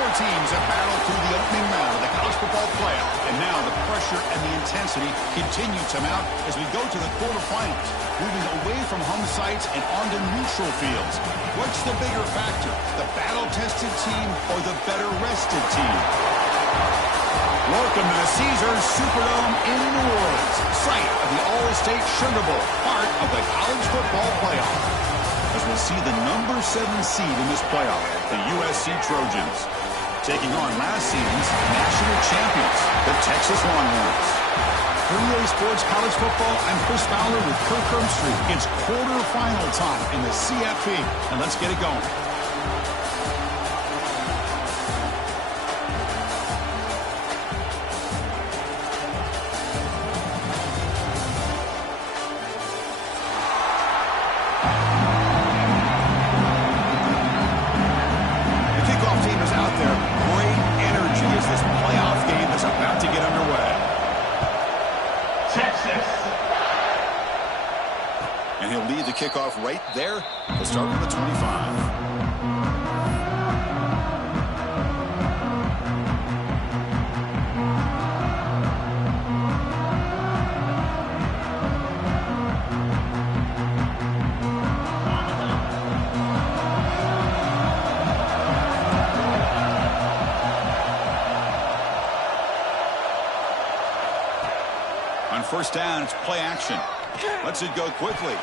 Four teams have battled through the opening round of the college football playoff, and now the pressure and the intensity continue to mount as we go to the quarterfinals, moving away from home sites and onto neutral fields. What's the bigger factor, the battle-tested team or the better-rested team? Welcome to the Caesars Superdome in New Orleans, site of the All-State Sugar Bowl, part of the college football playoff. As we'll see the number 7 seed in this playoff, the USC Trojans, taking on last season's national champions, the Texas Longhorns. For EA Sports College Football, I'm Chris Fowler with Kirk Herbstreit. It's quarterfinal time in the CFP, and let's get it going. And he'll lead the kickoff right there. He'll start from the 25. On first down, it's play action. Lets it go quickly.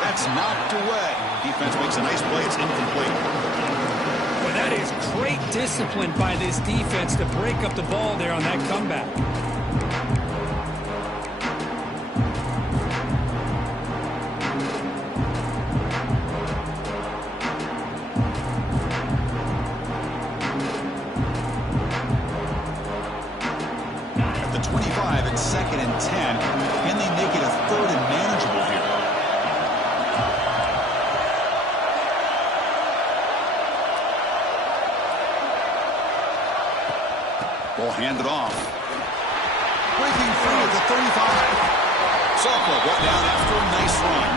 That's knocked away. Defense makes a nice play. It's incomplete. Well, that is great discipline by this defense to break up the ball there on that comeback. At the 25, it's 2nd and 10. Can they make it a 3rd and manageable here? Ball handed off. Breaking free at the 35. Sophomore brought down after a nice run.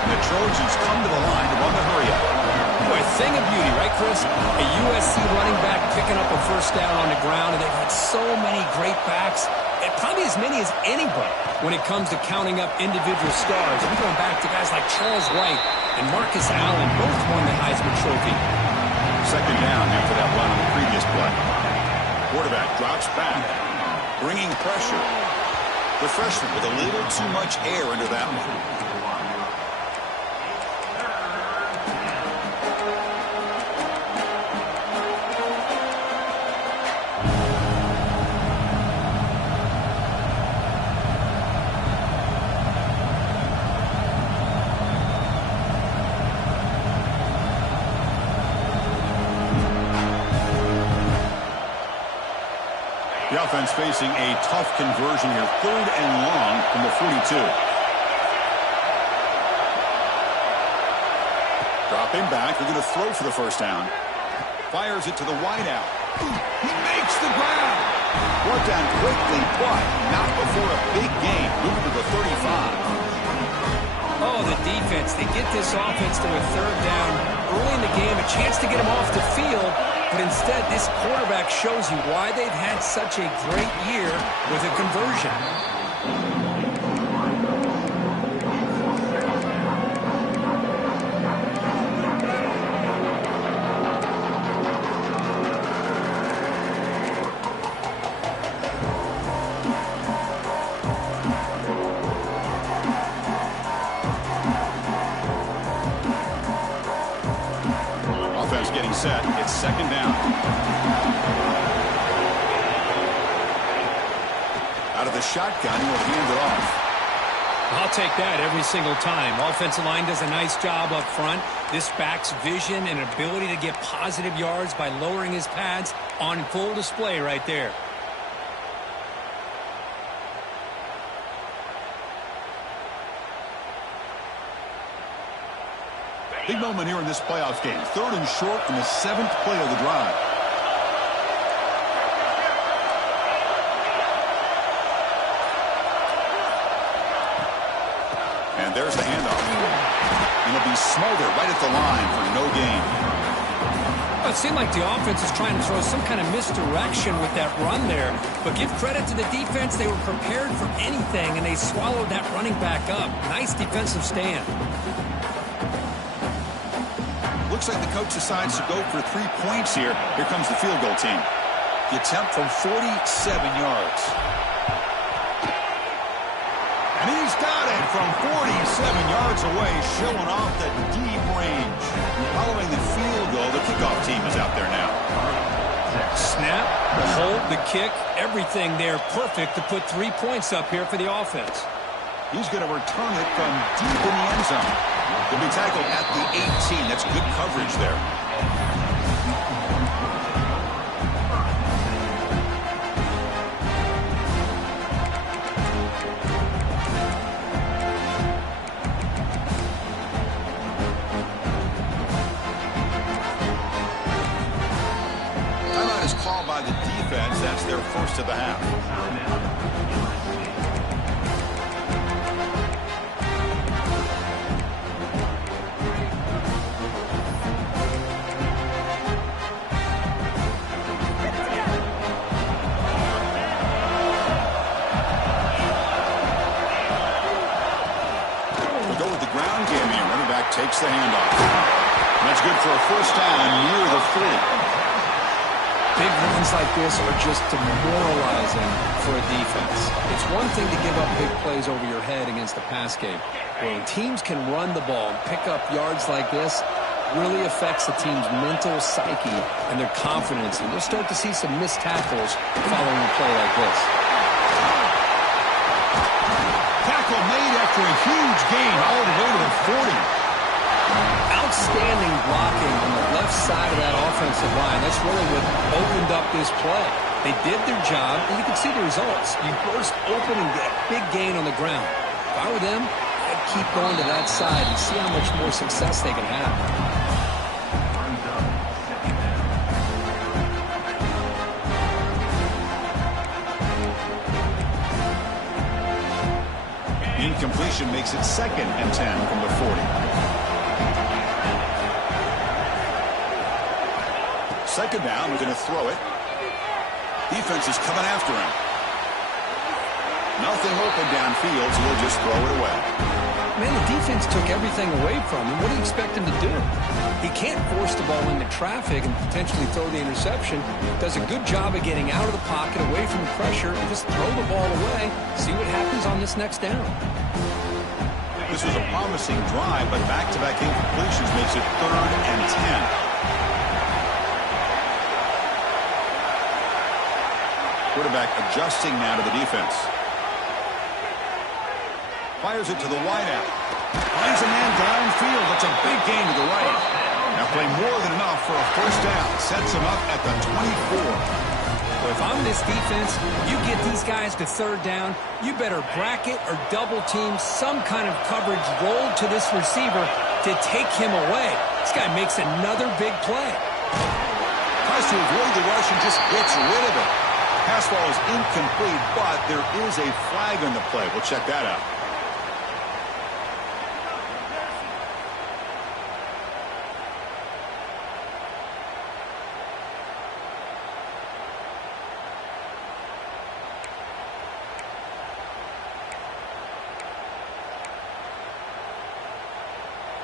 And the Trojans come to the line to run the hurry-up. Boy, thing of beauty, right, Chris? A USC running back picking up a first down on the ground, and they've had so many great backs, and probably as many as anybody when it comes to counting up individual stars. I'm going back to guys like Charles Wright and Marcus Allen, both won the Heisman Trophy. 2nd down after that run on the previous play. Quarterback drops back, bringing pressure. The freshman with a little too much air under that one. The offense facing a tough conversion here. 3rd and long from the 42. Dropping back. They're going to throw for the first down. Fires it to the wideout. He makes the ground. Brought down quickly, but not before a big gain. Moving to the 35. Oh, the defense. They get this offense to a 3rd down early in the game. A chance to get them off the field. But instead, this quarterback shows you why they've had such a great year with a conversion. Getting set. It's 2nd down. Out of the shotgun, he'll hand it off. I'll take that every single time. Offensive line does a nice job up front. This back's vision and ability to get positive yards by lowering his pads on full display right there. Big moment here in this playoff game. 3rd and short in the 7th play of the drive. And there's the handoff. And he'll be smothered right at the line for no gain. Well, it seemed like the offense is trying to throw some kind of misdirection with that run there. But give credit to the defense. They were prepared for anything, and they swallowed that running back up. Nice defensive stand. Looks like the coach decides to go for 3 points here. Here comes the field goal team. The attempt from 47 yards. And he's got it from 47 yards away, showing off the deep range. Following the field goal, the kickoff team is out there now. Snap, the hold, the kick, everything there perfect to put 3 points up here for the offense. He's going to return it from deep in the end zone. He'll be tackled at the 18. That's good coverage there. Timeout is called by the defense. That's their first of the half. Takes the handoff. That's good for a first down near the 30. Big runs like this are just demoralizing for a defense. It's one thing to give up big plays over your head against the pass game. When teams can run the ball and pick up yards like this, really affects the team's mental psyche and their confidence. And you'll start to see some missed tackles following a play like this. Tackle made after a huge gain all the way to the 40. Outstanding blocking on the left side of that offensive line. That's really what opened up this play. They did their job, and you can see the results. You burst open and get a big gain on the ground. If I were them, I'd keep going to that side and see how much more success they can have. Incompletion makes it 2nd and 10 from the 40. Second down, we're going to throw it. Defense is coming after him. Nothing open downfield, so he'll just throw it away. Man, the defense took everything away from him. What do you expect him to do? He can't force the ball into traffic and potentially throw the interception. Does a good job of getting out of the pocket, away from the pressure, and just throw the ball away. See what happens on this next down. This was a promising drive, but back-to-back incompletions makes it 3rd and 10. Quarterback adjusting now to the defense. Fires it to the wideout. Finds a man downfield. That's a big gain to the right. Now play more than enough for a first down. Sets him up at the 24. Well, if I'm this defense, you get these guys to 3rd down, you better bracket or double team some kind of coverage rolled to this receiver to take him away. This guy makes another big play. Tries to avoid the rush and just gets rid of it. Pass ball is incomplete, but there is a flag on the play. We'll check that out.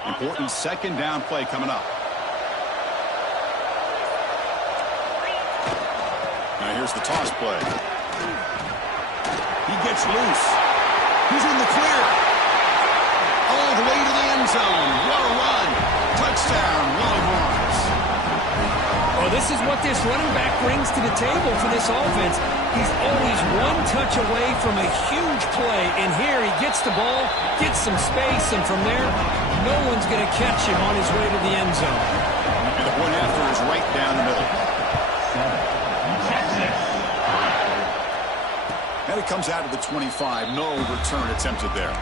Important second down play coming up. Now here's the toss play. He gets loose. He's in the clear. All the way to the end zone. What a run. Touchdown, Willie Morris. Well, this is what this running back brings to the table for this offense. He's always one touch away from a huge play. And here he gets the ball, gets some space, and from there, no one's going to catch him on his way to the end zone. And the one after is right down the middle. And it comes out of the 25. No return attempted there.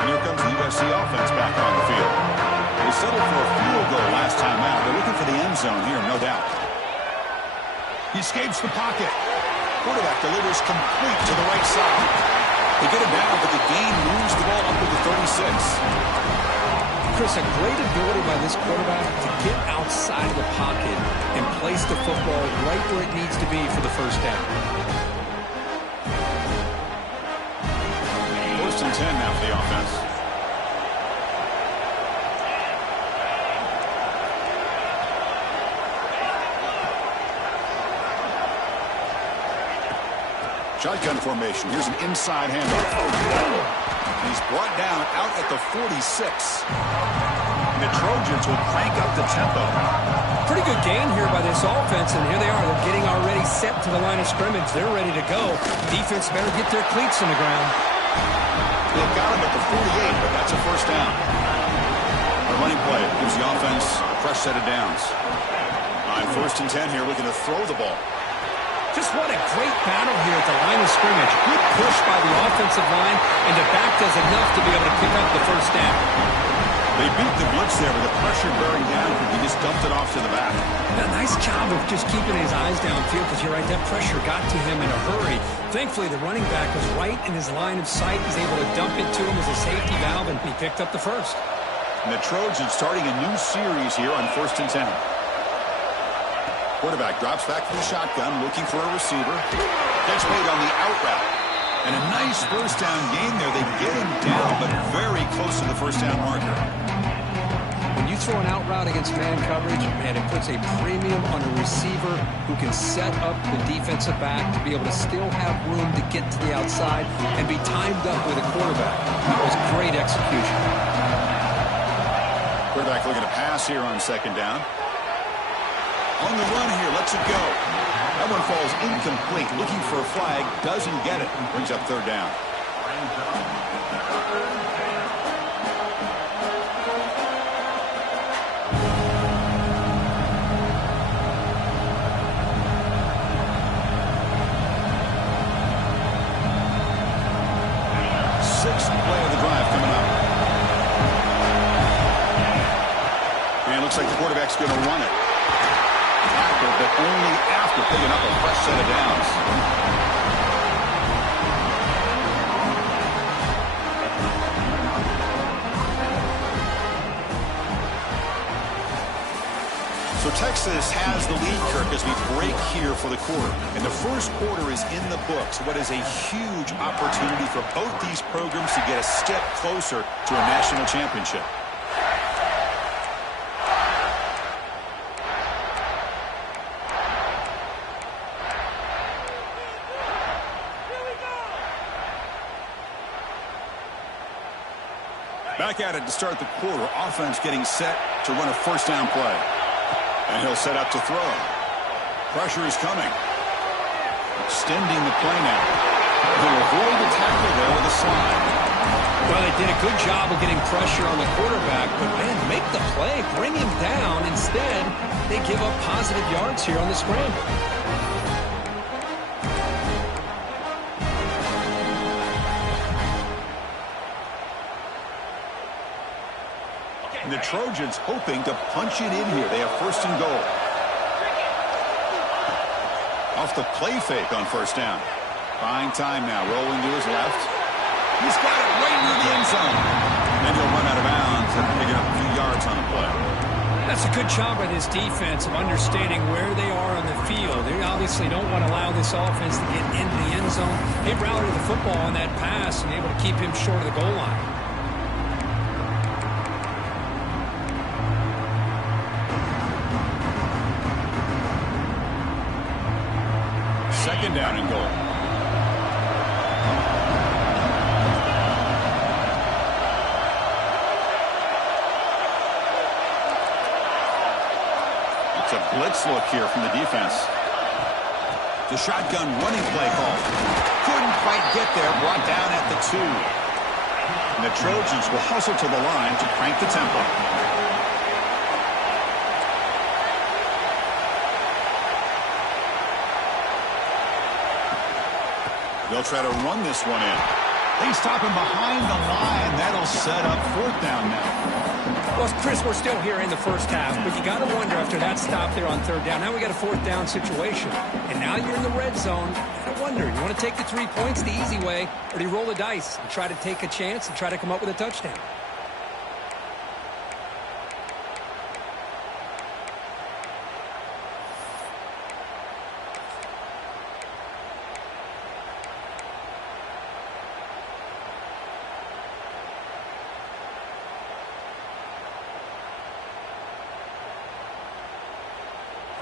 And here comes the USC offense back on the field. settled for a field goal last time out. They're looking for the end zone here, no doubt. He escapes the pocket. Quarterback delivers complete to the right side. They get it down, but the gain moves the ball up to the 36. Chris, a great ability by this quarterback to get outside of the pocket and place the football right where it needs to be for the first down. 1st and 10 now for the offense. Shotgun formation. Here's an inside handoff. He's brought down out at the 46. The Trojans will crank up the tempo. Pretty good gain here by this offense, and here they are. They're getting already set to the line of scrimmage. They're ready to go. Defense better get their cleats on the ground. They've got him at the 48, but that's a first down. A running play gives the offense a fresh set of downs. On 1st and 10 here, looking to throw the ball. Just what a great battle here at the line of scrimmage. Good push by the offensive line, and the back does enough to be able to pick up the first down. They beat the blitz there with the pressure bearing down. He just dumped it off to the back. A nice job of just keeping his eyes downfield, because you're right, that pressure got to him in a hurry. Thankfully, the running back was right in his line of sight. He's able to dump it to him as a safety valve, and he picked up the first. And the Trojans starting a new series here on 1st and 10. Quarterback drops back from the shotgun, looking for a receiver. Gets made on the out route. And a nice first down gain there. They get him down, but very close to the first down marker. When you throw an out route against man coverage, man, it puts a premium on a receiver who can set up the defensive back to be able to still have room to get to the outside and be timed up with a quarterback. That was great execution. Quarterback looking to pass here on 2nd down. On the run here, lets it go. That one falls incomplete. Looking for a flag, doesn't get it. Brings up 3rd down. Sixth play of the drive coming up. And it looks like the quarterback's going to run it. But only after picking up a fresh set of downs. So Texas has the lead, Kirk, as we break here for the quarter. And the first quarter is in the books. What is a huge opportunity for both these programs to get a step closer to a national championship. Back at it to start the quarter. Offense getting set to run a first down play. And he'll set up to throw. Pressure is coming. Extending the play now. He'll avoid the tackle there with a slide. Well, they did a good job of getting pressure on the quarterback, but, man, make the play, bring him down. Instead, they give up positive yards here on the scramble. The Trojans hoping to punch it in here. They have 1st and goal. Off the play fake on 1st down. Buying time now. Rolling to his left. He's got it right near the end zone. And he'll run out of bounds and pick up a few yards on the play. That's a good job by this defense of understanding where they are on the field. They obviously don't want to allow this offense to get into the end zone. They routed the football on that pass and able to keep him short of the goal line. 2nd down and goal. It's a blitz look here from the defense. The shotgun running play call. Couldn't quite get there. Brought down at the 2. And the Trojans will hustle to the line to crank the tempo. They'll try to run this one in. They stop him behind the line. That'll set up fourth down now. Well, Chris, we're still here in the first half, but you got to wonder after that stop there on third down. Now we got a fourth down situation, and now you're in the red zone. You got to wonder, you want to take the 3 points the easy way, or do you roll the dice and try to take a chance and try to come up with a touchdown?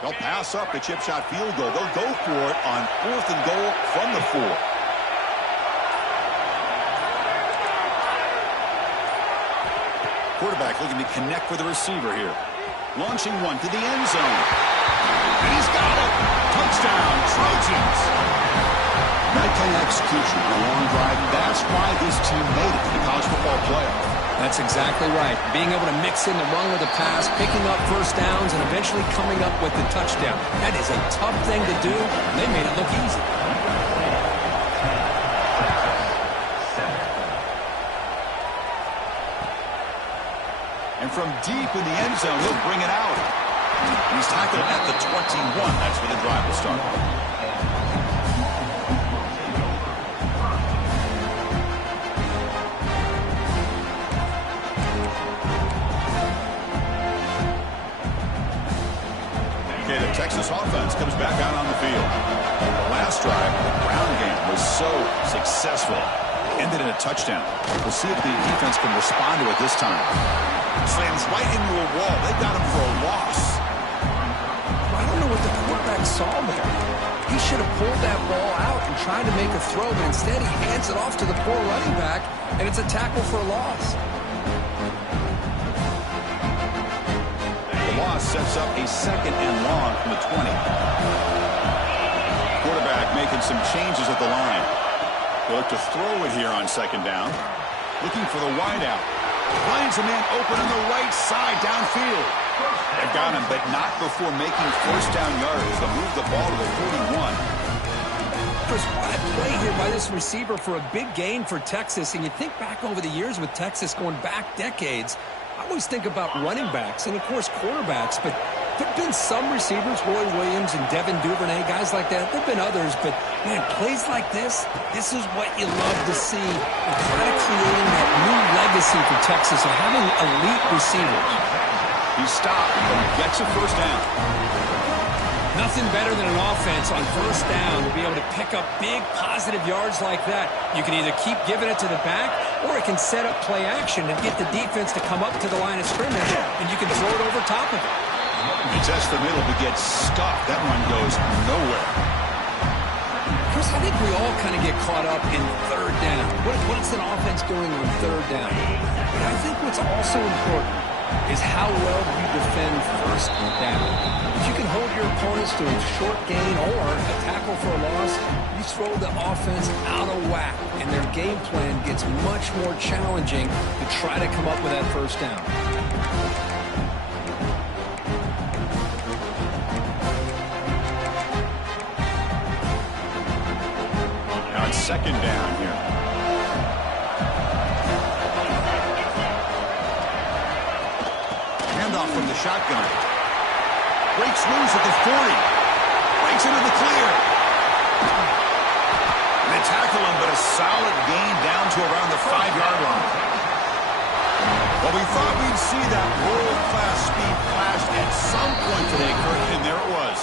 They'll pass up the chip shot field goal. They'll go for it on 4th and goal from the 4. Quarterback looking to connect with the receiver here. Launching one to the end zone. And he's got it. Touchdown, Trojans. That kind of execution on a long drive, that's why this team made it to the college football playoff. That's exactly right. Being able to mix in the run with the pass, picking up first downs, and eventually coming up with the touchdown. That is a tough thing to do, and they made it look easy. And from deep in the end zone, he'll bring it out. He's tackled at the 21. That's where the drive will start. Texas offense comes back out on the field. The last drive, the ground game was so successful. Ended in a touchdown. We'll see if the defense can respond to it this time. Slams right into a wall. They got him for a loss. I don't know what the quarterback saw there. He should have pulled that ball out and tried to make a throw, but instead he hands it off to the poor running back, and it's a tackle for a loss. Sets up a 2nd and long from the 20. Quarterback making some changes at the line. They look to throw it here on 2nd down. Looking for the wideout. Finds a man open on the right side downfield. They've got him, but not before making first down yards to move the ball to the 41. Chris, what a play here by this receiver for a big gain for Texas. And you think back over the years with Texas going back decades, I always think about running backs and, of course, quarterbacks, but there have been some receivers, Roy Williams and Devin Duvernay, guys like that. There have been others, but, man, plays like this is what you love to see. And kind of creating that new legacy for Texas of having elite receivers. He stopped, but he gets a first down. Nothing better than an offense on first down to be able to pick up big positive yards like that. You can either keep giving it to the back, or it can set up play action and get the defense to come up to the line of scrimmage, and you can throw it over top of it. He tests the middle but gets stuffed. That one goes nowhere. Chris, I think we all kind of get caught up in third down. What's an offense doing on third down? But I think what's also important is how well you defend first down. If you can hold your opponents to a short gain or a tackle for a loss, you throw the offense out of whack, and their game plan gets much more challenging to try to come up with that first down. Now it's 2nd down here. Handoff from the shotgun. Breaks loose at the 40. Breaks into the clear. And they tackle him, but a solid gain down to around the 5-yard line. Well, we thought we'd see that world-class speed flash at some point today, Kurt, and there it was.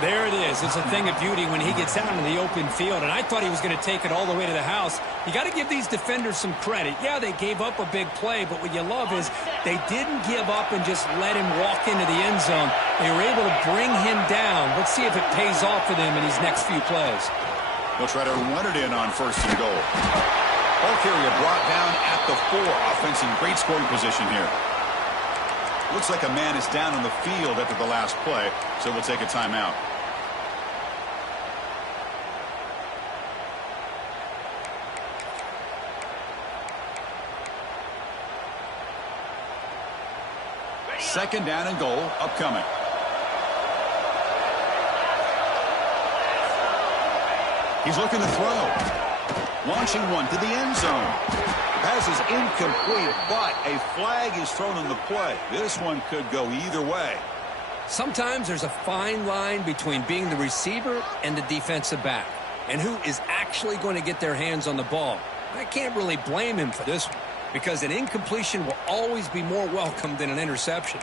There it is. It's a thing of beauty when he gets out in the open field, and I thought he was going to take it all the way to the house. You got to give these defenders some credit. Yeah, they gave up a big play, but what you love is they didn't give up and just let him walk into the end zone. They were able to bring him down. Let's see if it pays off for them in these next few plays. They'll try to run it in on 1st and goal. Ball carrier brought down at the 4. Offense in great scoring position here. Looks like a man is down on the field after the last play, so we'll take a timeout. Second down and goal upcoming. He's looking to throw. Launching one to the end zone. Pass is incomplete, but a flag is thrown on the play. This one could go either way. Sometimes there's a fine line between being the receiver and the defensive back, and who is actually going to get their hands on the ball. I can't really blame him for this one, because an incompletion will always be more welcome than an interception.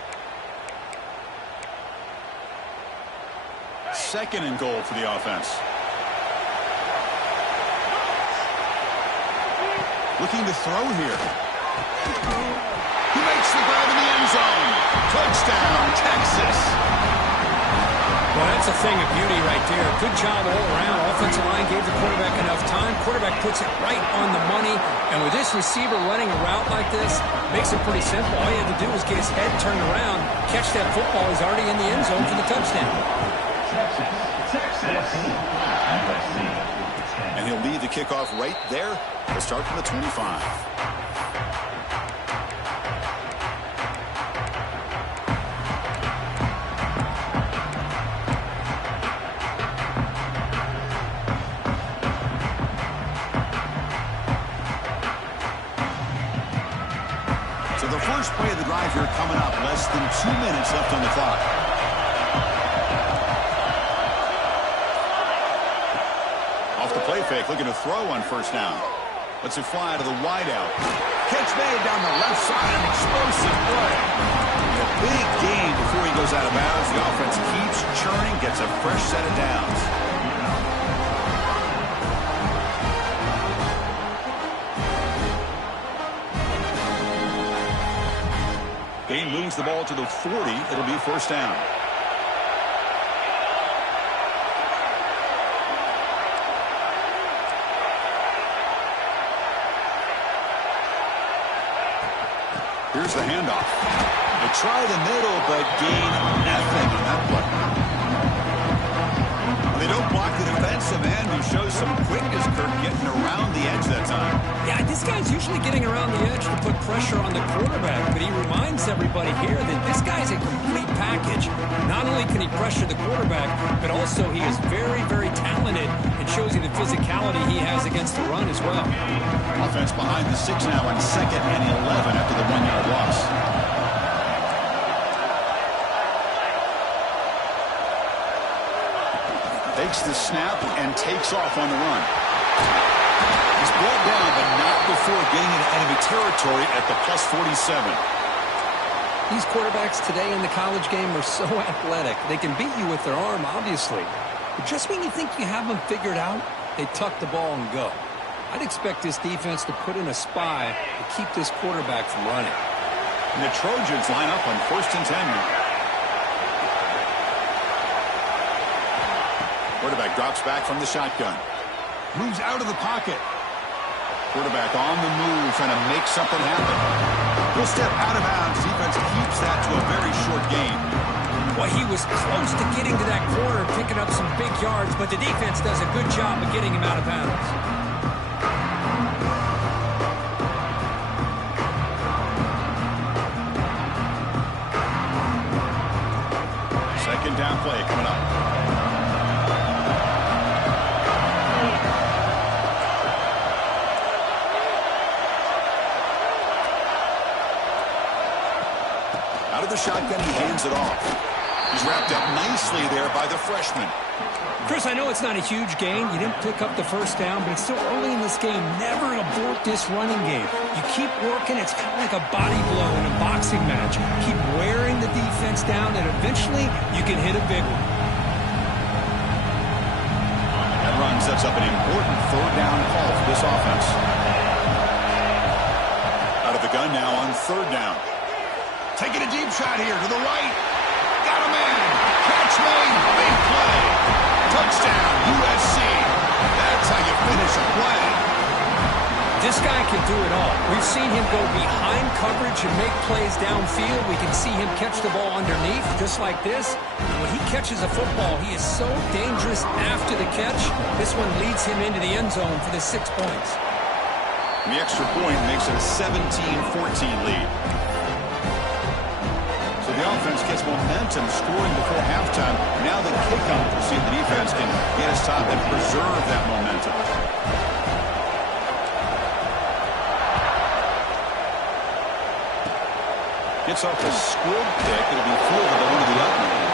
Second and goal for the offense. Looking to throw here. He makes the grab in the end zone. Touchdown, Texas. Well, that's a thing of beauty right there. Good job all around. Offensive line gave the quarterback enough time. Quarterback puts it right on the money. And with this receiver running a route like this, makes it pretty simple. All you had to do was get his head turned around, catch that football. He's already in the end zone for the touchdown. And he'll lead the kickoff right there. They'll start from the 25. So the first play of the drive here coming up. Less than 2 minutes left on the clock. Off the play fake, looking to throw on first down. Lets it fly to the wideout. Catch made down the left side, an explosive play. A big gain before he goes out of bounds. The offense keeps churning, gets a fresh set of downs. Gain moves the ball to the 40. It'll be first down. Here's the handoff. They try the middle, but gain nothing on that play. They don't block the defensive end, who shows some quickness, Kirk, getting around the edge that time. Yeah, this guy's usually getting around the edge to put pressure on the quarterback, but he reminds everybody here that this guy's a complete package. Not only can he pressure the quarterback, but also he is very, very talented and shows you the physicality he has against the run as well. Offense behind the 6 now on 2nd and 11 after the 1-yard loss. Takes the snap and takes off on the run. He's brought down, but not before getting into enemy territory at the plus 47. These quarterbacks today in the college game are so athletic. They can beat you with their arm, obviously. But just when you think you have them figured out, they tuck the ball and go. I'd expect this defense to put in a spy to keep this quarterback from running. And the Trojans line up on 1st and 10 now. Quarterback drops back from the shotgun. Moves out of the pocket. Quarterback on the move, trying to make something happen. He'll step out of bounds. Defense keeps that to a very short gain. Well, he was close to getting to that corner, picking up some big yards, but the defense does a good job of getting him out of bounds. Second down play coming up. Out of the shotgun, he hands it off. He's wrapped up nicely there by the freshman. Chris, I know it's not a huge gain. You didn't pick up the first down, but it's still early in this game. Never abort this running game. You keep working. It's kind of like a body blow in a boxing match. Keep wearing the defense down, and eventually you can hit a big one. That run sets up an important 3rd down call for this offense. Out of the gun now on 3rd down. Taking a deep shot here to the right. Got a man. Catch made. Big play. Touchdown, USC. That's how you finish a play. This guy can do it all. We've seen him go behind coverage and make plays downfield. We can see him catch the ball underneath, just like this. And when he catches a football, he is so dangerous after the catch. This one leads him into the end zone for the 6 points. And the extra point makes it a 17-14 lead. So the offense gets momentum, scoring before halftime. Now the kickoff to see if the defense can get us top and preserve that momentum. Gets off a squib kick. It'll be fielded into the upright.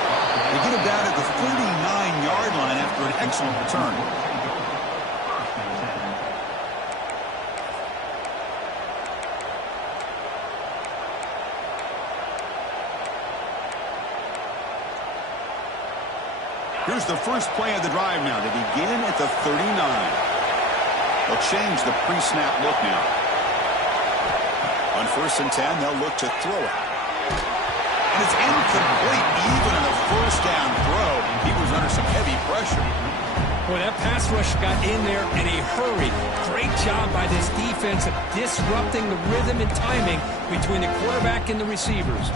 They get him down at the 39-yard line after an excellent return. Here's the first play of the drive now. They begin at the 39. They'll change the pre-snap look now. On 1st and 10, they'll look to throw it. And it's incomplete even on the first down throw. He was under some heavy pressure. Boy, that pass rush got in there in a hurry. Great job by this defense of disrupting the rhythm and timing between the quarterback and the receivers.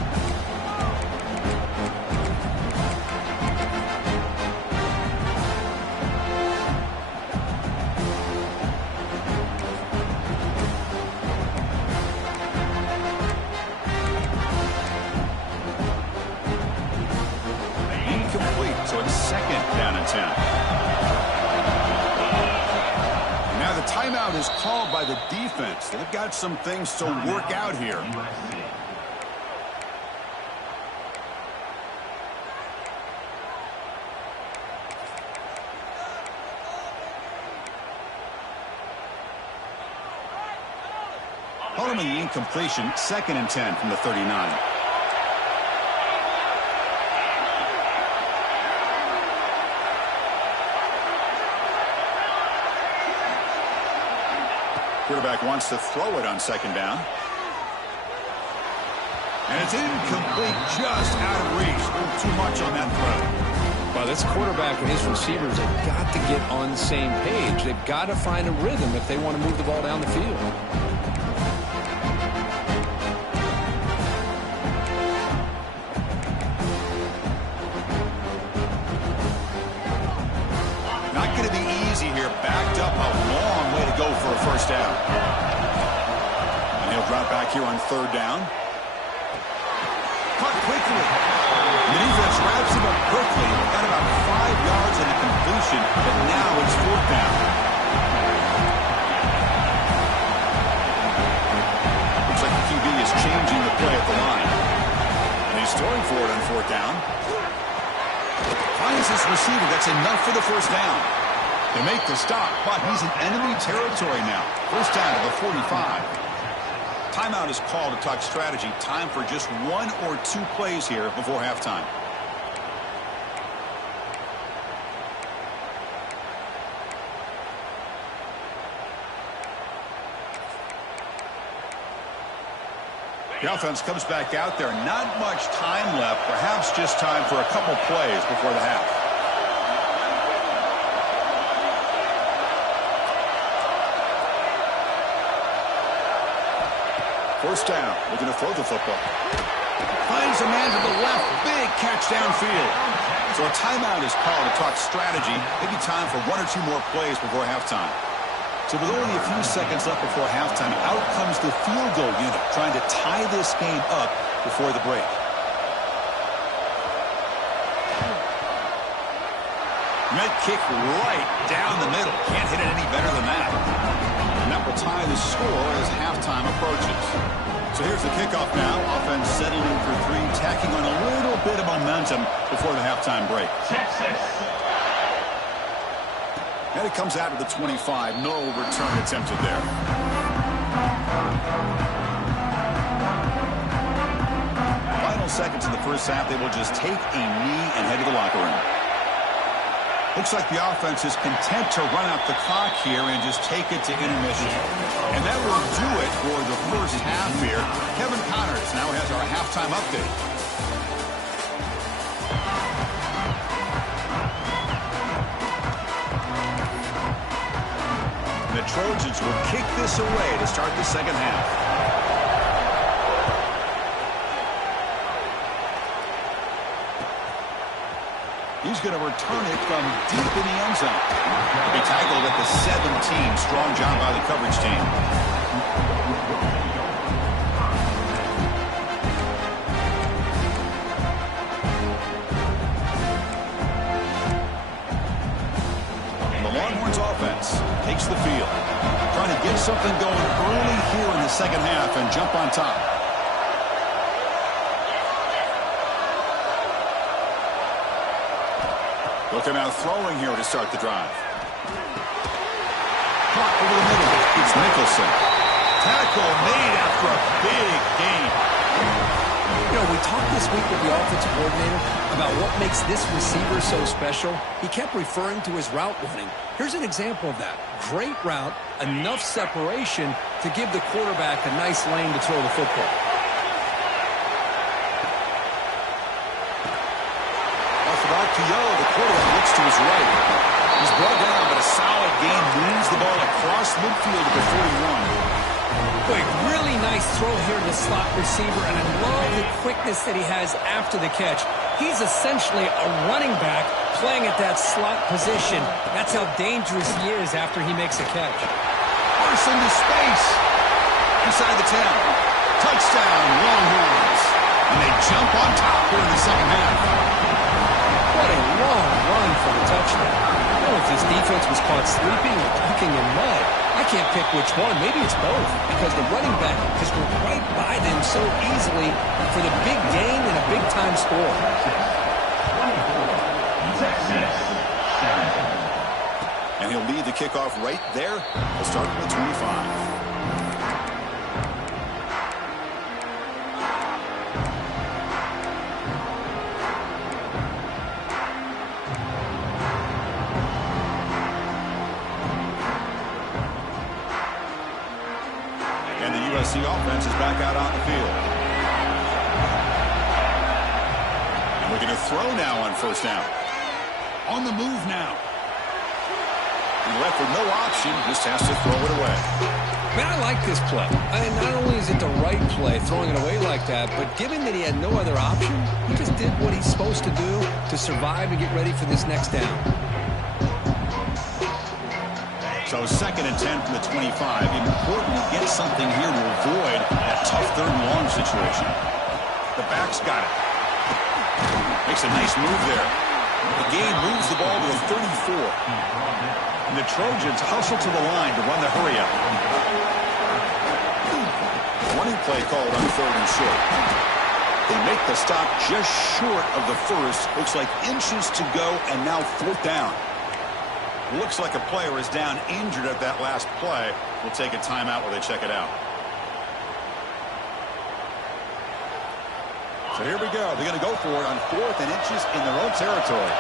So it's 2nd down and 10. Now the timeout is called by the defense. They've got some things to work out here. Following the incompletion, 2nd and 10 from the 39. Quarterback wants to throw it on 2nd down. And it's incomplete, just out of reach. A little too much on that throw. Well, this quarterback and his receivers have got to get on the same page. They've got to find a rhythm if they want to move the ball down the field. Not going to be easy here. Backed up a long way to go for a first down. And he'll drop back here on 3rd down. Caught quickly. The defense wraps him up quickly. Got about 5 yards in the completion, but now it's 4th down. Looks like the QB is changing the play at the line. And he's throwing for it on 4th down. Finds his receiver. That's enough for the first down. They make the stop, but he's in enemy territory now. First down to the 45. Timeout is called to talk strategy. Time for just 1 or 2 plays here before halftime. The offense comes back out there. Not much time left. Perhaps just time for a couple plays before the half. First down, looking to throw the football. Finds a man to the left. Big catch downfield. So a timeout is called to talk strategy. Maybe time for 1 or 2 more plays before halftime. So with only a few seconds left before halftime, out comes the field goal unit, trying to tie this game up before the break. Med kick right down the middle. Can't hit it any better than that. And that will tie the score as halftime approaches. So here's the kickoff now. Offense settling for 3, tacking on a little bit of momentum before the halftime break. And it comes out of the 25. No return attempted there. Final seconds in the first half. They will just take a knee and head to the locker room. Looks like the offense is content to run out the clock here and just take it to intermission. And that will do it for the first half here. Kevin Connors now has our halftime update. The Trojans will kick this away to start the second half. He's going to return it from deep in the end zone. He tackled at the 17. Strong job by the coverage team. And the Longhorns offense takes the field. Trying to get something going early here in the second half and jump on top. Looking out throwing here to start the drive. Caught over the middle. It's Nicholson. Tackle made after a big gain. You know, we talked this week with the offensive coordinator about what makes this receiver so special. He kept referring to his route running. Here's an example of that. Great route, enough separation to give the quarterback a nice lane to throw the football. Off the back to Yo, the quarterback looks to his right. He's brought down, but a solid gain moves the ball across midfield to the 41. Boy, really nice throw here to the slot receiver, and I love the quickness that he has after the catch. He's essentially a running back playing at that slot position. That's how dangerous he is after he makes a catch. Burst into space. Inside the 10. Touchdown, Longhorns. And they jump on top here in the second half. What a long run for the touchdown. I don't know if this defense was caught sleeping or ducking in mud. I can't pick which one. Maybe it's both, because the running back just went right by them so easily for the big gain and a big-time score. And he'll lead the kickoff right there. We'll start with the 25. And the USC offense is back out on the field. And we're going to throw now on first down. On the move now. He left with no option, just has to throw it away. Man, I like this play. I mean, not only is it the right play, throwing it away like that, but given that he had no other option, he just did what he's supposed to do to survive and get ready for this next down. So 2nd and 10 from the 25. Important to get something here to avoid that tough 3rd and long situation. The back's got it. Makes a nice move there. The gain moves the ball to the 34. And the Trojans hustle to the line to run the hurry-up. Running play called on 3rd and short. They make the stop just short of the first. Looks like inches to go, and now 4th down. Looks like a player is down injured at that last play. We'll take a timeout while they check it out. So here we go. They're going to go for it on 4th and inches in their own territory.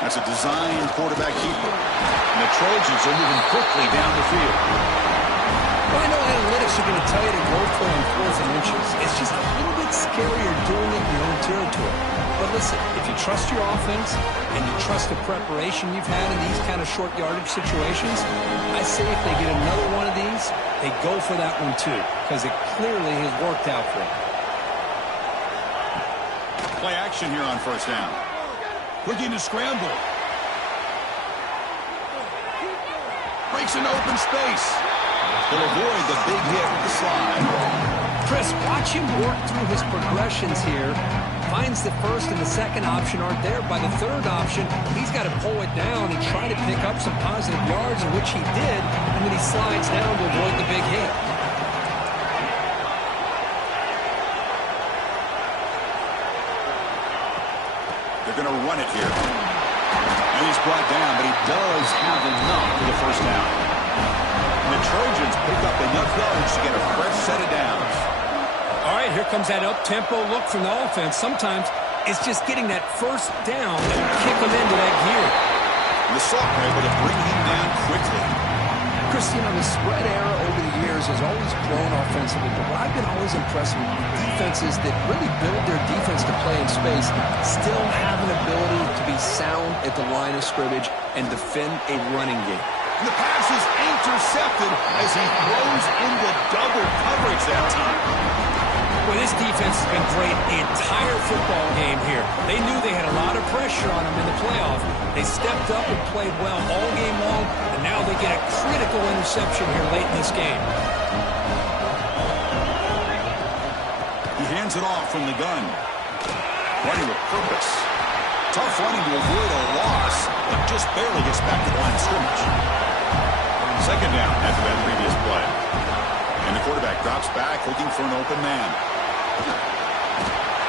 That's a designed quarterback keeper. And the Trojans are moving quickly down the field. Well, I know analytics are going to tell you to go for it on 4th and inches. It's just a little bit scarier doing it in your own territory. But listen, if you trust your offense and you trust the preparation you've had in these kind of short yardage situations, I say if they get another one of these, they go for that one too, because it clearly has worked out for them. Play action here on first down. Looking to scramble. Breaks into open space. He'll avoid the big hit with the slide. Chris, watch him work through his progressions here. Finds the 1st and the 2nd option aren't there. By the 3rd option, he's got to pull it down and try to pick up some positive yards, in which he did, and then he slides down to avoid the big hit. They're going to run it here. And he's brought down, but he does have enough for the first down. And the Trojans pick up enough yards to get a fresh set of downs. All right, here comes that up-tempo look from the offense. Sometimes it's just getting that first down that will kick them into that gear. And the Sophomore able to bring him down quickly. Chris, you know, the spread era over the years has always grown offensively, but what I've been always impressed with defenses that really build their defense to play in space still have an ability to be sound at the line of scrimmage and defend a running game. And the pass is intercepted as he throws into double coverage that time. Well, this defense has been great the entire football game here. They knew they had a lot of pressure on them in the playoff. They stepped up and played well all game long, and now they get a critical interception here late in this game. He hands it off from the gun. Running with purpose. Tough running to avoid a loss, but just barely gets back to the line of scrimmage. 2nd down after that previous play. And the quarterback Drops back, looking for an open man.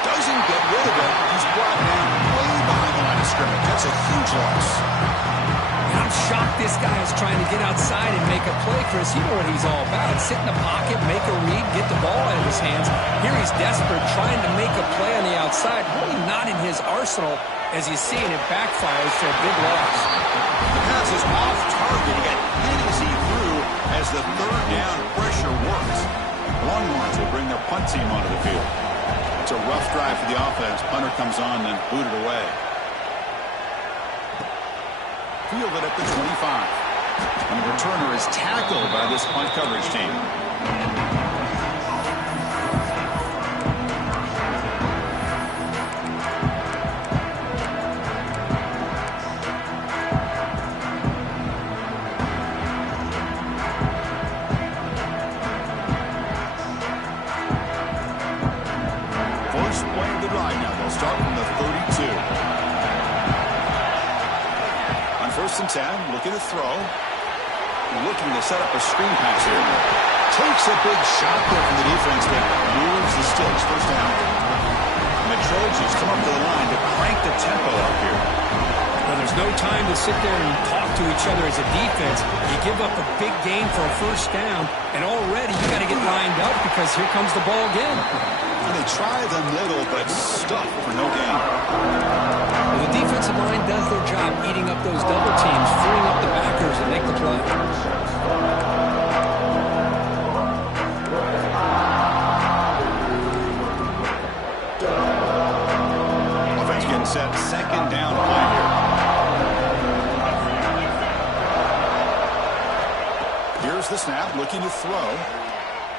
Doesn't get rid of it. He's brought down way behind the line of scrimmage. That's a huge loss. And I'm shocked this guy is trying to get outside and make a play, Chris. You know what he's all about. Sit in the pocket, make a read, get the ball out of his hands. Here he's desperate, trying to make a play on the outside. Really not in his arsenal, as you see, and it backfires for a big loss. The pass is off target. He got hit as he threw as the third down pressure works. Longhorns will bring their punt team onto the field. It's a rough drive for the offense. Punter comes on and booted away. Fielded at the 25. And the returner is tackled by this punt coverage team. First play of the drive now. They'll start from the 32. On 1st and 10, looking to throw. Looking to set up a screen pass here. Takes a big shot there from the defense, but moves the sticks. First down. And the Trojans come up to the line to crank the tempo up here. Well, there's no time to sit there and talk to each other as a defense. You give up a big gain for a first down, and already you got to get lined up because here comes the ball again. And they try the middle, but stuff for no gain. Well, the defensive line does their job eating up those double teams, freeing up the backers and make the play. Offense getting set. Second down play here. Here's the snap, looking to throw.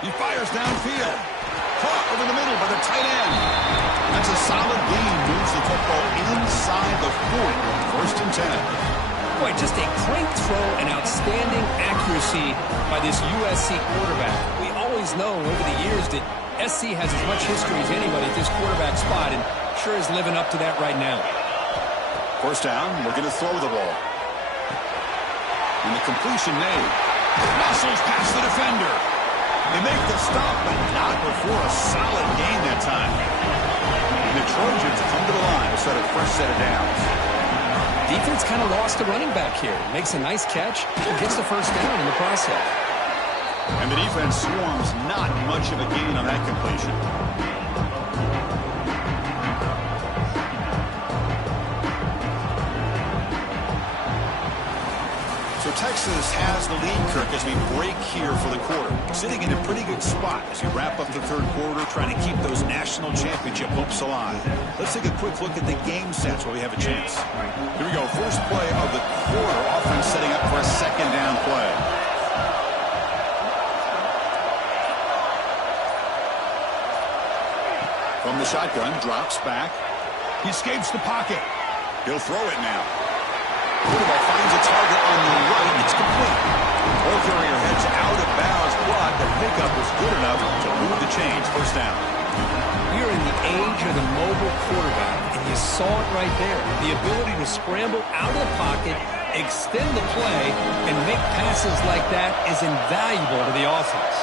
He fires downfield. Caught over the middle by the tight end. That's a solid gain. Moves the football inside the 40. 1st and 10. Boy, just a great throw and outstanding accuracy by this USC quarterback. We always know over the years that SC has as much history as anybody at this quarterback spot, and sure is living up to that right now. First down, looking to throw the ball. And the completion made. Muscles past the defender. They make the stop, but not before a solid gain that time. And the Trojans come to the line to set a fresh set of downs. Defense kind of lost a running back here. Makes a nice catch and gets the first down in the process. And the defense swarms not much of a gain on that completion. So Texas has the lead, Kirk, as we break here for the quarter. Sitting in a pretty good spot as we wrap up the third quarter, trying to keep those national championship hopes alive. Let's take a quick look at the game stats while we have a chance. Here we go. First play of the quarter. Offense setting up for a second down play. From the shotgun, drops back. He escapes the pocket. He'll throw it now. Quarterback finds a target on the right. It's complete. Ball carrier heads out of bounds, but the pickup was good enough to move the chains. First down. We are in the age of the mobile quarterback, and you saw it right there. The ability to scramble out of the pocket, extend the play, and make passes like that is invaluable to the offense.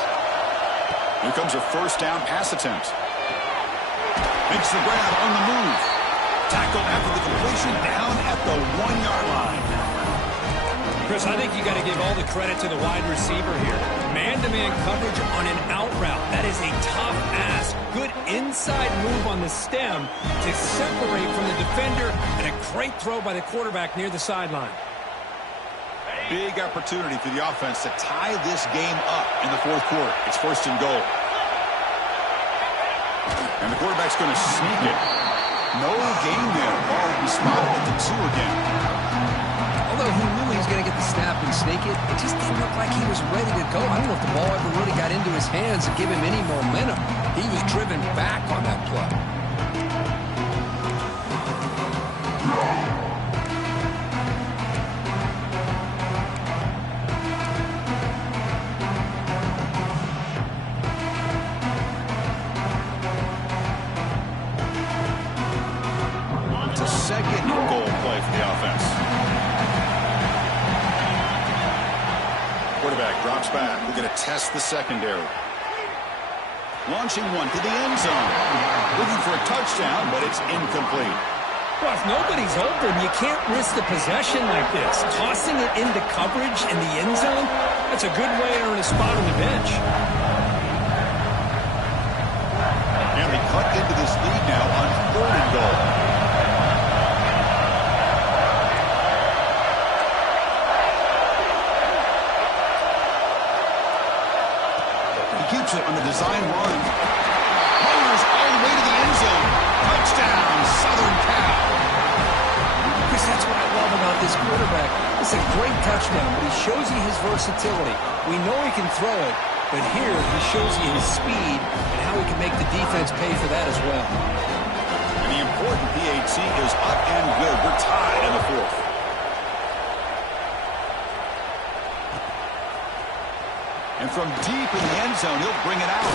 Here comes a first down pass attempt. Makes the grab on the move. Tackled after the completion, down at the 1-yard line. Chris, I think you got to give all the credit to the wide receiver here. Man-to-man coverage on an out route. That is a tough ask. Good inside move on the stem to separate from the defender, and a great throw by the quarterback near the sideline. Big opportunity for the offense to tie this game up in the fourth quarter. It's 1st and goal. And the quarterback's going to sneak it. No gain there. Ball will be spotted at the 2 again. Although he knew he was going to get the snap and sneak it, it just didn't look like he was ready to go. I don't know if the ball ever really got into his hands and give him any momentum. He was driven back on that play. Second goal play for the offense. Quarterback drops back. We're going to test the secondary. Launching one to the end zone. Looking for a touchdown, but it's incomplete. Well, if nobody's open, you can't risk the possession like this. Tossing it into coverage in the end zone, that's a good way to earn a spot on the bench. And they cut into this lead now on 3rd and goal. He keeps it on the design run. Powers all the way to the end zone. Touchdown, Southern Cal. Chris, that's what I love about this quarterback. It's a great touchdown, but he shows you his versatility. We know he can throw it, but here he shows you his speed and how he can make the defense pay for that as well. And the important PAT is up and good. We're tied in the 4th. And from deep in the end zone, he'll bring it out.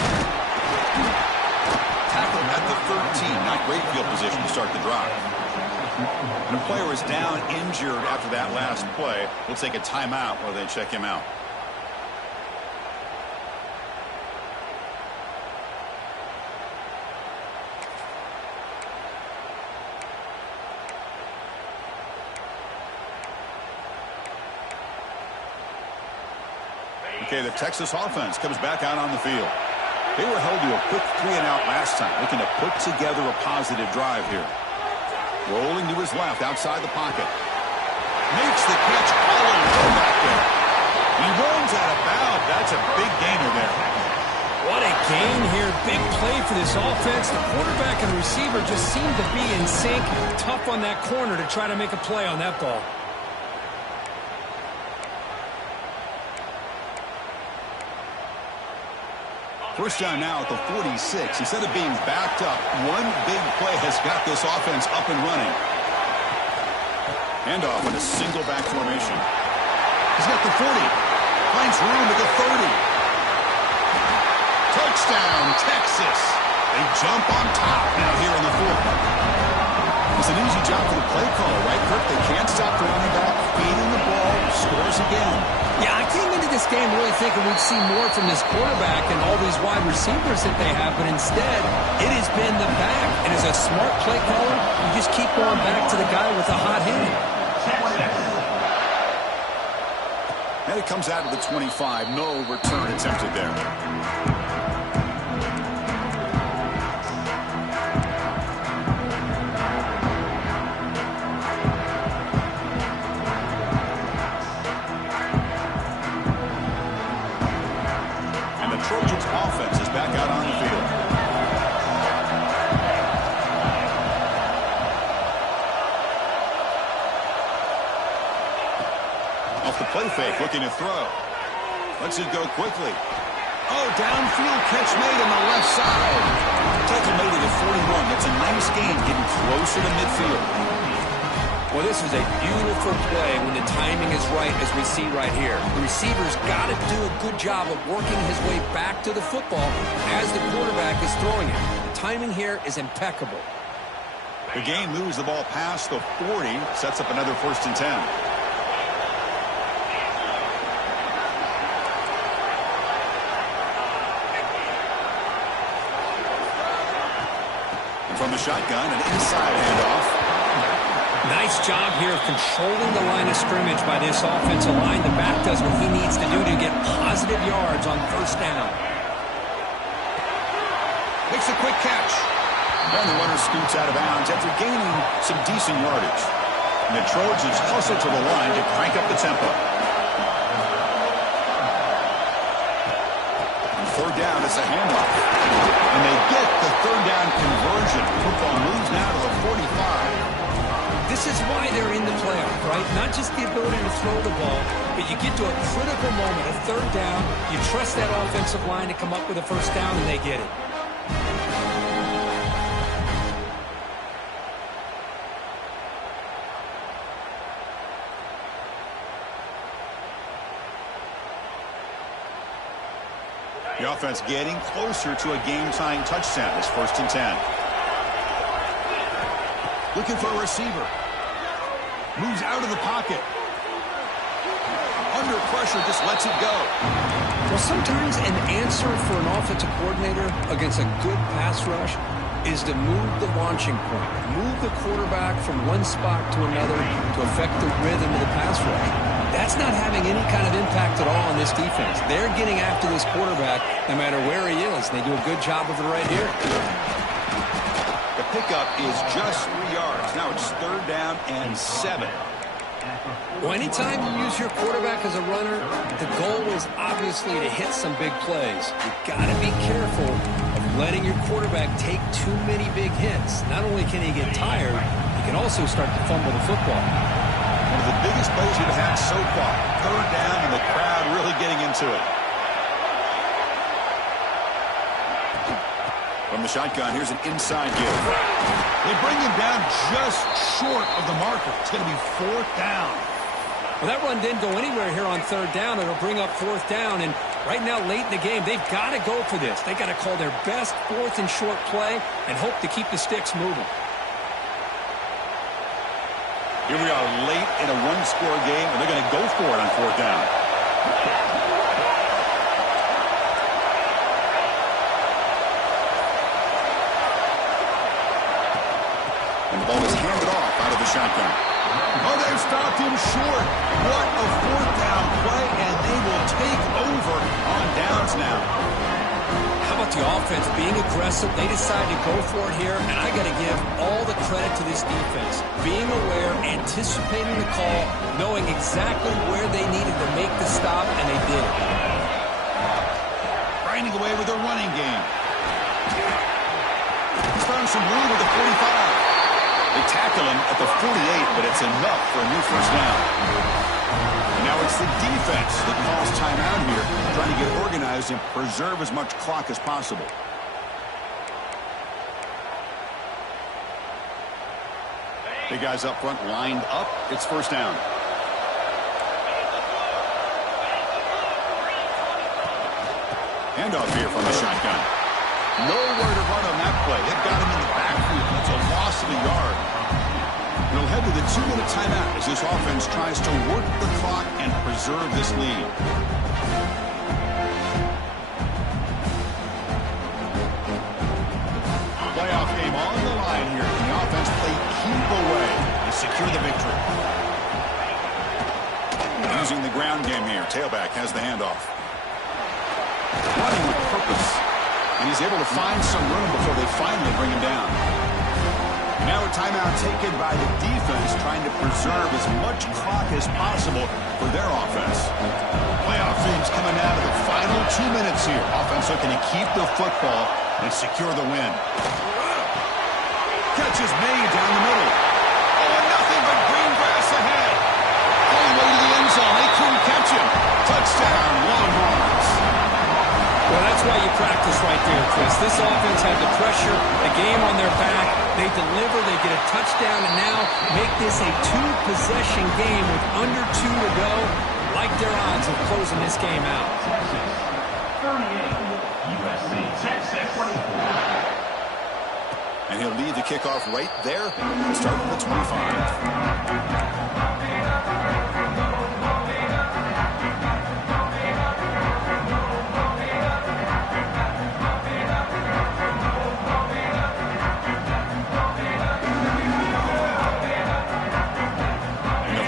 Tackle at the 13. Not great field position to start the drive. And a player is down injured after that last play. We'll take a timeout while they check him out. Okay, the Texas offense comes back out on the field. They were held to a quick 3-and-out last time, looking to put together a positive drive here. Rolling to his left outside the pocket. Makes the catch all alone back there. He runs out of bounds. That's a big gainer there. What a gain here. Big play for this offense. The quarterback and receiver just seem to be in sync. Tough on that corner to try to make a play on that ball. First down now at the 46. Instead of being backed up, one big play has got this offense up and running. Handoff in a single back formation. He's got the 40. Finds room at the 30. Touchdown, Texas. They jump on top now here in the 4th. It's an easy job for the play caller, right, Kirk? They can't stop the running back, feeding the ball, scores again. Yeah, I came into this game really thinking we'd see more from this quarterback and all these wide receivers that they have, but instead, it has been the back. And as a smart play caller, you just keep going back to the guy with the hot hand. And it comes out of the 25. No return attempted there. Trojans offense is back out on the field. Off the play fake, looking to throw. Lets it go quickly. Oh, downfield catch made on the left side. Tackle made it at 41. That's a nice gain, getting closer to midfield. Well, this is a beautiful play when the timing is right, as we see right here. The receiver's got to do a good job of working his way back to the football as the quarterback is throwing it. The timing here is impeccable. The game moves the ball past the 40, sets up another 1st and 10. And from the shotgun, an inside handoff. Nice job here of controlling the line of scrimmage by this offensive line. The back does what he needs to do to get positive yards on 1st down. Makes a quick catch. And the runner scoots out of bounds after gaining some decent yardage. And the Trojans hustle to the line to crank up the tempo. On 3rd down, it's a handoff. And they get the 3rd down conversion. Football moves now to the 45. This is why they're in the playoff, right? Not just the ability to throw the ball, but you get to a critical moment, a 3rd down. You trust that offensive line to come up with a 1st down, and they get it. The offense getting closer to a game-tying touchdown. It's 1st and 10. Looking for a receiver. Moves out of the pocket. Under pressure just lets it go. Well, sometimes an answer for an offensive coordinator against a good pass rush is to move the launching point, move the quarterback from one spot to another to affect the rhythm of the pass rush. That's not having any kind of impact at all on this defense. They're getting after this quarterback no matter where he is. They do a good job of it right here. The pickup is just 3 yards. Now it's 3rd down and 7. Well, anytime you use your quarterback as a runner, the goal is obviously to hit some big plays. You've got to be careful of letting your quarterback take too many big hits. Not only can he get tired, he can also start to fumble the football. One of the biggest plays we've had so far. 3rd down and the crowd really getting into it. From the shotgun, here's an inside give. They bring him down just short of the marker. It's going to be 4th down. Well, that run didn't go anywhere here on 3rd down. It'll bring up 4th down. And right now, late in the game, they've got to go for this. They've got to call their best 4th and short play and hope to keep the sticks moving. Here we are late in a one-score game, and they're going to go for it on 4th down. And the ball is handed off out of the shotgun. Oh, they've stopped him short. What a 4th down play, and they will take over on downs now. How about the offense being aggressive? They decide to go for it here, and I got to give all the credit to this defense. Being aware, anticipating the call, knowing exactly where they needed to make the stop, and they did it. Grinding away with their running game. He's found some room with the 45. They tackle him at the 48, but it's enough for a new 1st down. And now it's the defense that calls timeout here, trying to get organized and preserve as much clock as possible. Big guys up front lined up. It's 1st down. Handoff here from the shotgun. Nowhere to run on that play. They've got him in the backfield. That's a loss of a yard. And he'll head to the 2-minute timeout as this offense tries to work the clock and preserve this lead. Playoff game on the line here. The offense played keep away to secure the victory. Using the ground game here. Tailback has the handoff. Running with purpose. And he's able to find some room before they finally bring him down. Now a timeout taken by the defense, trying to preserve as much clock as possible for their offense. Playoff games coming out of the final 2 minutes here. Offense looking to keep the football and secure the win. Catch is made down the middle. Oh, and nothing but green grass ahead. All the way to the end zone. They couldn't catch him. Touchdown, Longhorns. Well, that's why you practice right there, Chris. This offense had the pressure, the game on their back. They deliver, they get a touchdown, and now make this a 2-possession game with under 2 to go. Like their odds of closing this game out. 38, USC, Texas. And he'll lead the kickoff right there. Start with the 25.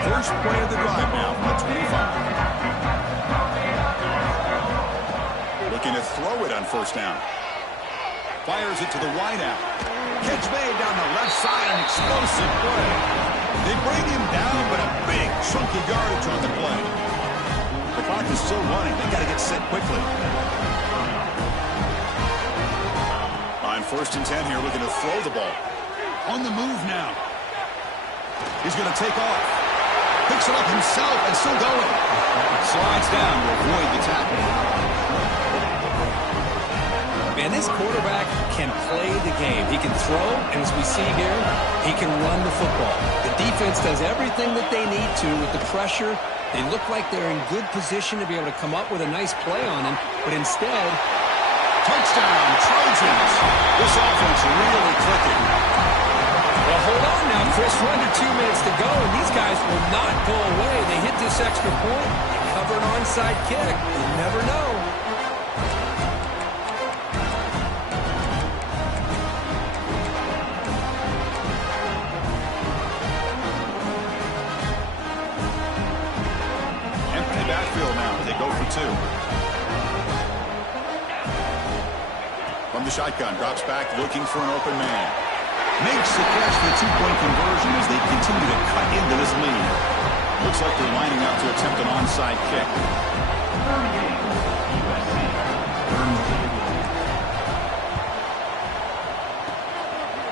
First play of the drive now from the 25. Looking to throw it on 1st down. Fires it to the wideout. Catch made down the left side, an explosive play. They bring him down, but a big chunk of yardage on the play. The clock is still running. They got to get set quickly. On 1st and 10 here, looking to throw the ball. On the move now. He's going to take off. Picks it up himself and still going. Slides down to avoid the tackle. Man, this quarterback can play the game. He can throw, and as we see here, he can run the football. The defense does everything that they need to with the pressure. They look like they're in good position to be able to come up with a nice play on him, but instead, touchdown, Trojans. This offense really clicking. Well, hold on now, Chris. We're under 2 minutes to go, and these guys will not go away. They hit this extra point, they cover it on onside kick. You never know. Empty backfield now. They go for 2. From the shotgun, drops back, looking for an open man. Makes the catch for the 2-point conversion as they continue to cut into this lead. Looks like they're lining up to attempt an onside kick.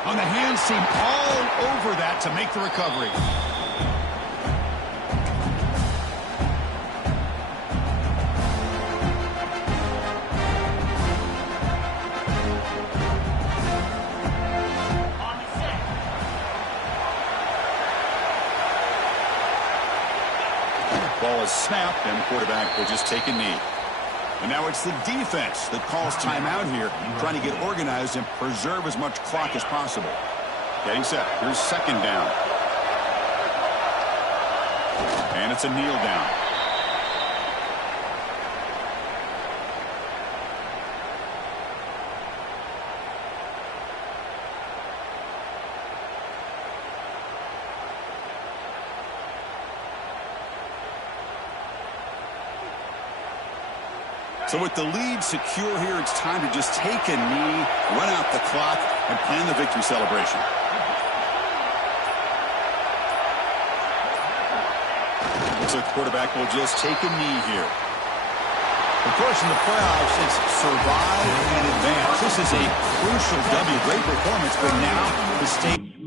On the hands team all over that to make the recovery. Ball is snapped, and the quarterback will just take a knee. And now it's the defense that calls timeout here, trying to get organized and preserve as much clock as possible. Getting set. Here's 2nd down. And it's a kneel down. So with the lead secure here, it's time to just take a knee, run out the clock, and plan the victory celebration. Looks like the quarterback will just take a knee here. Of course, in the playoffs, it's survive and advance. This is a crucial W. Great performance, but now the state...